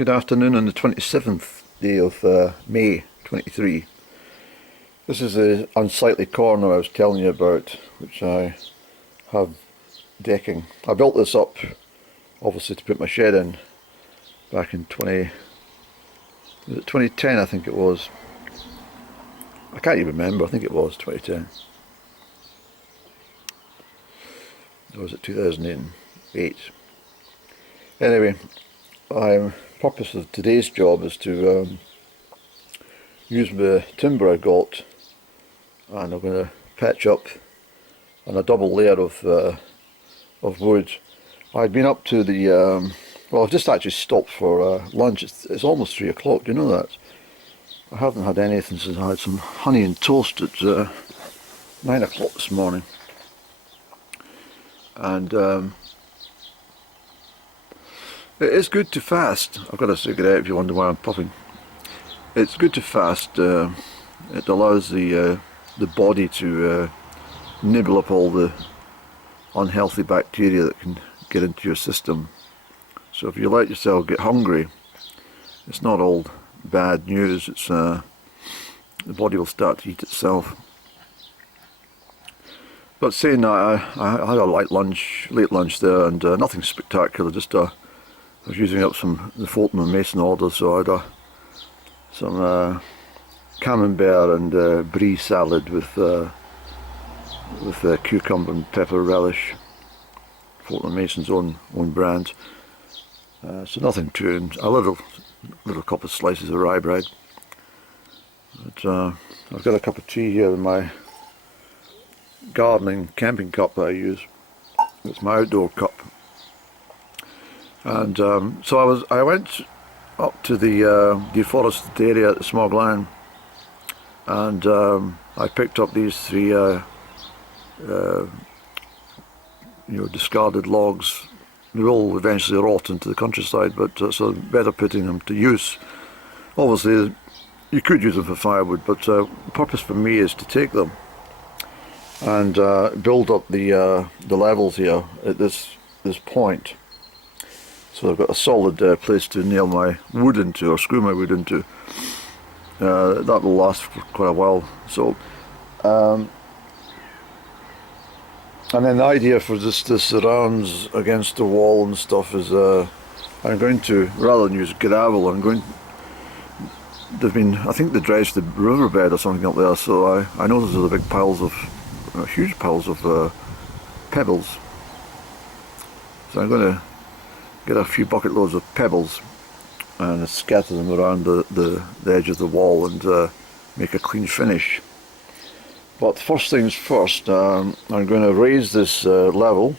Good afternoon on the 27th day of May 23. This is the unsightly corner I was telling you about, which I have decking. I built this up obviously to put my shed in back in 2010 I think it was. I can't even remember, I think it was 2010. Or was it 2008? Anyway, the purpose of today's job is to use the timber I got, and I'm going to patch up on a double layer of wood. I'd been up to the, well, I've just actually stopped for lunch. It's almost 3 o'clock, do you know that? I haven't had anything since I had some honey and toast at 9 o'clock this morning. And it is good to fast. I've got a cigarette if you wonder why I'm puffing. It's good to fast. It allows the body to nibble up all the unhealthy bacteria that can get into your system. So if you let yourself get hungry, it's not all bad news. It's the body will start to eat itself. But saying that, I had a late lunch there, and nothing spectacular. Just I was using up the Fulton and Mason orders, so I had some camembert and brie salad with cucumber and pepper relish. Fulton and Mason's own brand. So nothing too, a little couple of slices of rye bread. But I've got a cup of tea here in my gardening camping cup that I use. It's my outdoor cup. And so I went up to the deforested area at the Smog Line, and I picked up these 3 discarded logs. They will eventually rot into the countryside, but so better putting them to use. Obviously you could use them for firewood, but the purpose for me is to take them and build up the levels here at this point. So I've got a solid place to nail my wood into, or screw my wood into. That will last for quite a while. So, and then the idea for the surrounds against the wall and stuff is I'm going to, rather than use gravel, they've been, I think they dredged the riverbed or something up there, so I noticed there's big piles of, huge piles of pebbles. So I'm going to get a few bucket loads of pebbles and scatter them around the edge of the wall and make a clean finish. But first things first, I'm going to raise this level.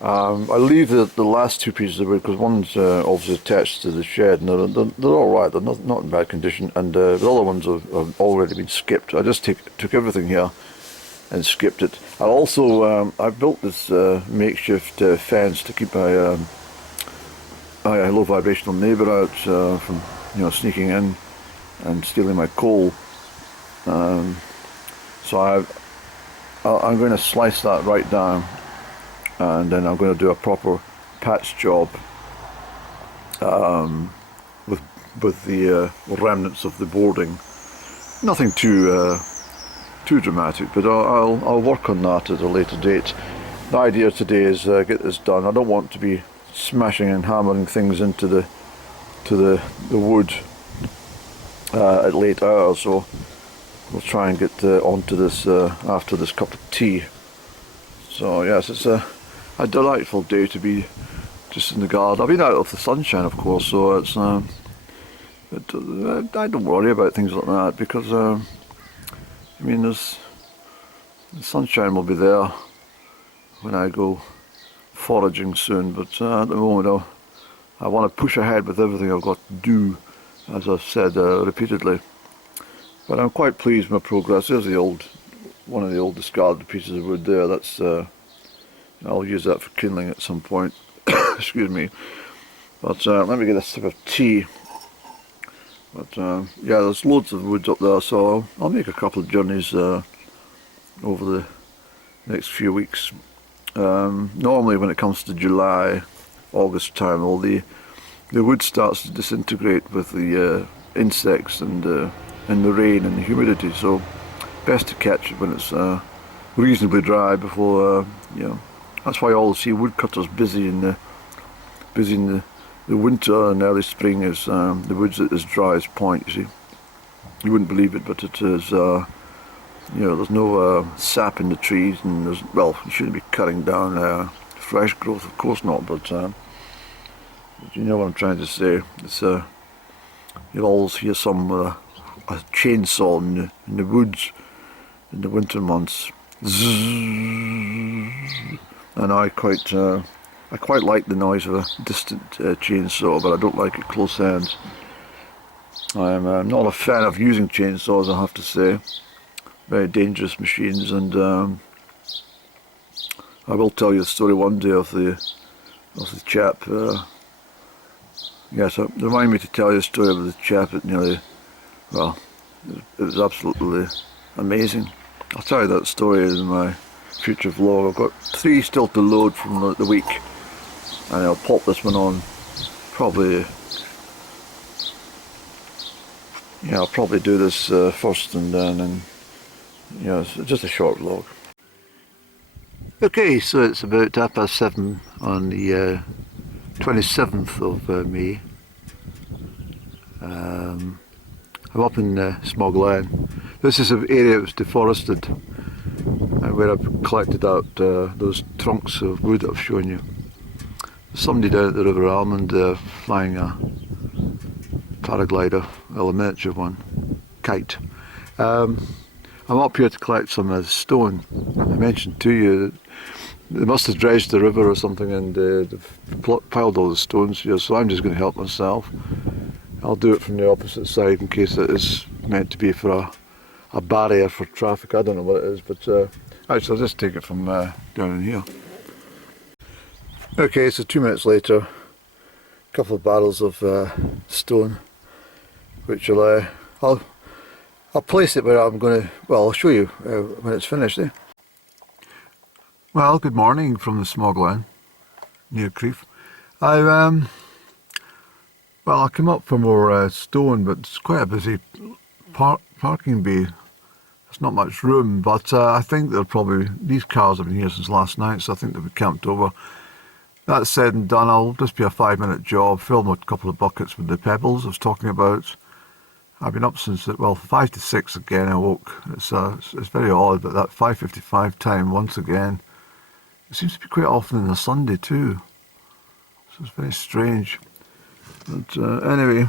I leave the last 2 pieces of wood because one's obviously attached to the shed, and they're alright, they're not in bad condition, and the other ones have already been skipped. I just took everything here and skipped it. I also I built this makeshift fence to keep my low vibrational neighbour out from sneaking in and stealing my coal. So I'm going to slice that right down, and then I'm going to do a proper patch job with the remnants of the boarding. Nothing too dramatic, but I'll work on that at a later date. The idea today is get this done. I don't want to be smashing and hammering things into the wood at late hours, so we'll try and get onto this after this cup of tea. So yes, it's a delightful day to be just in the garden. I've been out of the sunshine, of course, so it's but I don't worry about things like that, because I mean, the sunshine will be there when I go foraging soon, but at the moment I want to push ahead with everything I've got to do, as I've said repeatedly. But I'm quite pleased with my progress. There's one of the old discarded pieces of wood there. That's I'll use that for kindling at some point. Excuse me. But let me get a sip of tea. But yeah, there's loads of woods up there, so I'll make a couple of journeys over the next few weeks. Normally when it comes to July, August time, all the the wood starts to disintegrate with the insects and the rain and the humidity. So best to catch it when it's reasonably dry before you know. That's why you always see woodcutters busy in the winter and early spring is the wood's at its driest point. You see, you wouldn't believe it, but it is. You know, there's no sap in the trees, and there's, well, you shouldn't be cutting down fresh growth, of course not. But you know what I'm trying to say. It's you'll always hear some a chainsaw in the woods in the winter months. And I quite like the noise of a distant chainsaw, but I don't like it close hands. I'm not a fan of using chainsaws, I have to say. Very dangerous machines, and I will tell you a story one day of the chap. Yes, remind me to tell you a story of the chap that nearly, well, it was absolutely amazing. I'll tell you that story in my future vlog. I've got 3 still to load from the week, and I'll pop this one on probably. Yeah, I'll probably do this first, and then yeah, it's just a short vlog. Okay, so it's about 7:30 on the 27th of May. I'm up in Smog Glen. This is an area that was deforested, where I've collected out those trunks of wood that I've shown you. Somebody down at the River Almond flying a paraglider, well, a miniature one, kite. I'm up here to collect some stone. I mentioned to you that they must have dredged the river or something, and they've piled all the stones here, so I'm just going to help myself. I'll do it from the opposite side in case it is meant to be for a barrier for traffic. I don't know what it is, but actually I'll just take it from down in here. Okay, so 2 minutes later, a couple of barrels of stone, which I'll place it where I'm going to, well, I'll show you when it's finished. Well, good morning from the Smog Glen near Crieff. Well, I came up for more stone, but it's quite a busy parking bay. There's not much room, but I think these cars have been here since last night, so I think they'll be camped over. That said and done, I'll just be a 5-minute job, fill a couple of buckets with the pebbles I was talking about. I've been up since, well, 5 to 6 again I woke. It's very odd, but that 5:55 time once again, it seems to be quite often on a Sunday too. So it's very strange. But anyway,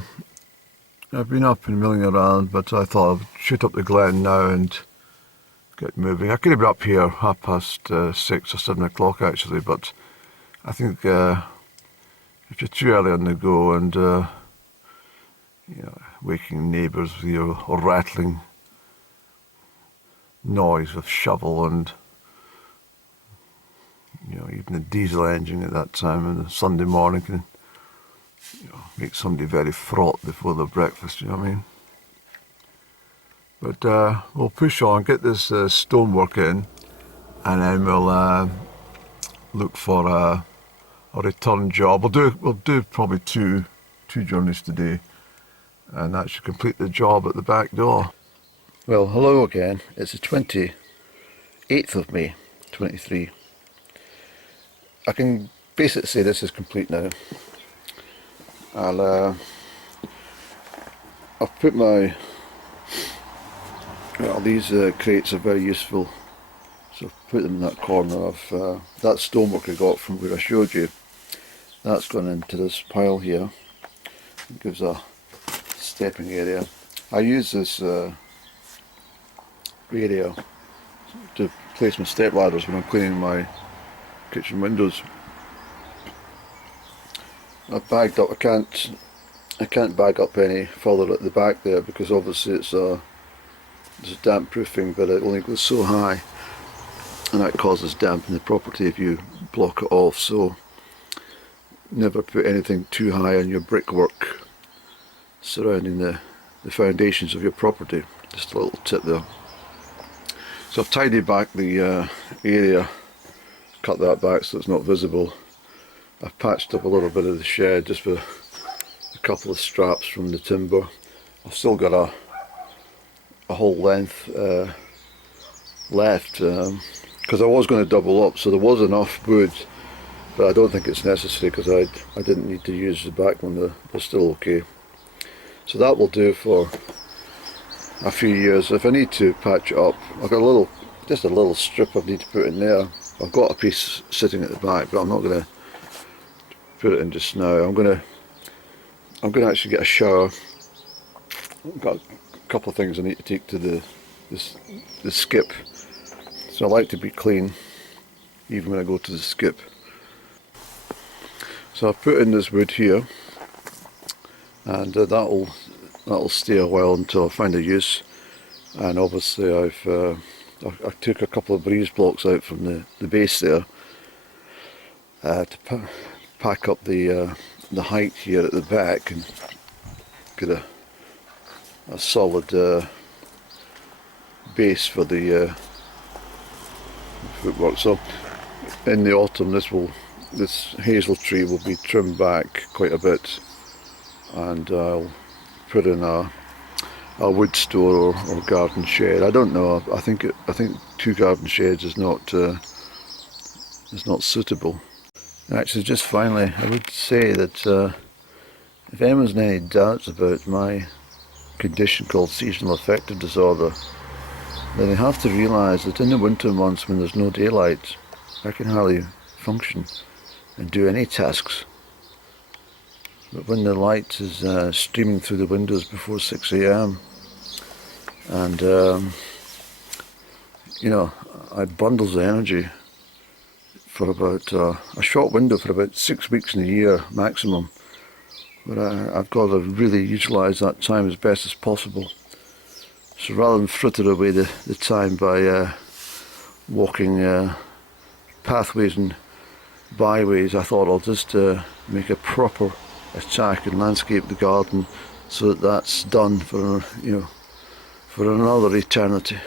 I've been up and milling around, but I thought I'd shoot up the glen now and get moving. I could have been up here 6:30 or 7 o'clock actually, but I think if you're too early on the go and you know, waking neighbours with your rattling noise of shovel and, you know, even a diesel engine at that time on a Sunday morning can, you know, make somebody very fraught before their breakfast, you know what I mean? But we'll push on, get this stonework in, and then we'll look for a return job. We'll do probably two journeys today, and that should complete the job at the back door. Well, hello again. It's the 28th of May, 23. I can basically say this is complete now. I've put my, well, these crates are very useful, so I've put them in that corner of that stonework I got from where I showed you. That's gone into this pile here. It gives a stepping area. I use this area to place my step ladders when I'm cleaning my kitchen windows. I've bagged up. I can't bag up any further at the back there because obviously it's damp proofing, but it only goes so high, and that causes damp in the property if you block it off. So never put anything too high on your brickwork surrounding the foundations of your property. Just a little tip there. So I've tidied back the area, cut that back so it's not visible. I've patched up a little bit of the shed just for couple of straps from the timber. I've still got a whole length left, because I was going to double up, so there was enough wood, but I don't think it's necessary because I didn't need to use the back one. They're still okay. So that will do for a few years. If I need to patch it up, I've got just a little strip I need to put in there. I've got a piece sitting at the back, but I'm not going to put it in just now. I'm going to actually get a shower. I've got a couple of things I need to take to the skip, so I like to be clean even when I go to the skip. So I've put in this wood here, and that'll stay a while until I find a use. And obviously I took a couple of breeze blocks out from the base there to pack up the height here at the back and get a solid base for the footwork. So in the autumn this hazel tree will be trimmed back quite a bit, and I'll put in a wood store or garden shed. I don't know. I think 2 garden sheds is not suitable. Actually, just finally, I would say that if anyone's any doubts about my condition called seasonal affective disorder, then they have to realise that in the winter months when there's no daylight, I can hardly function and do any tasks. But when the light is streaming through the windows before 6 AM, and I bundles the energy for about a short window for about 6 weeks in a year maximum. But I've got to really utilise that time as best as possible. So rather than fritter away the time by walking pathways and byways, I thought I'll just make a proper attack and landscape the garden so that that's done for another eternity.